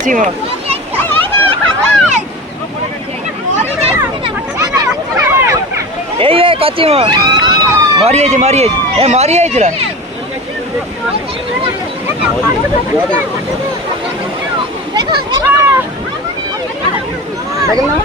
काची में ये काची में मारिए ए मारिए जरा देखना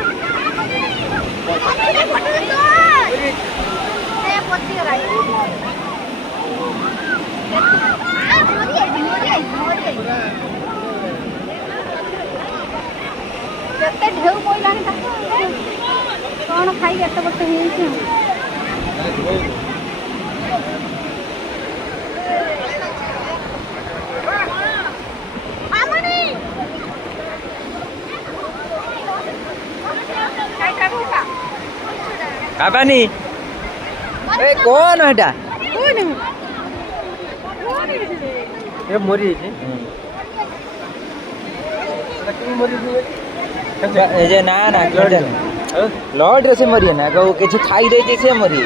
कौन खाई एत बर्ष हो काकानी ए कौन एटा ये मरी जे ए जे ना ना लॉर्ड रे से मरी ना को किछ खाई दे जे से मरी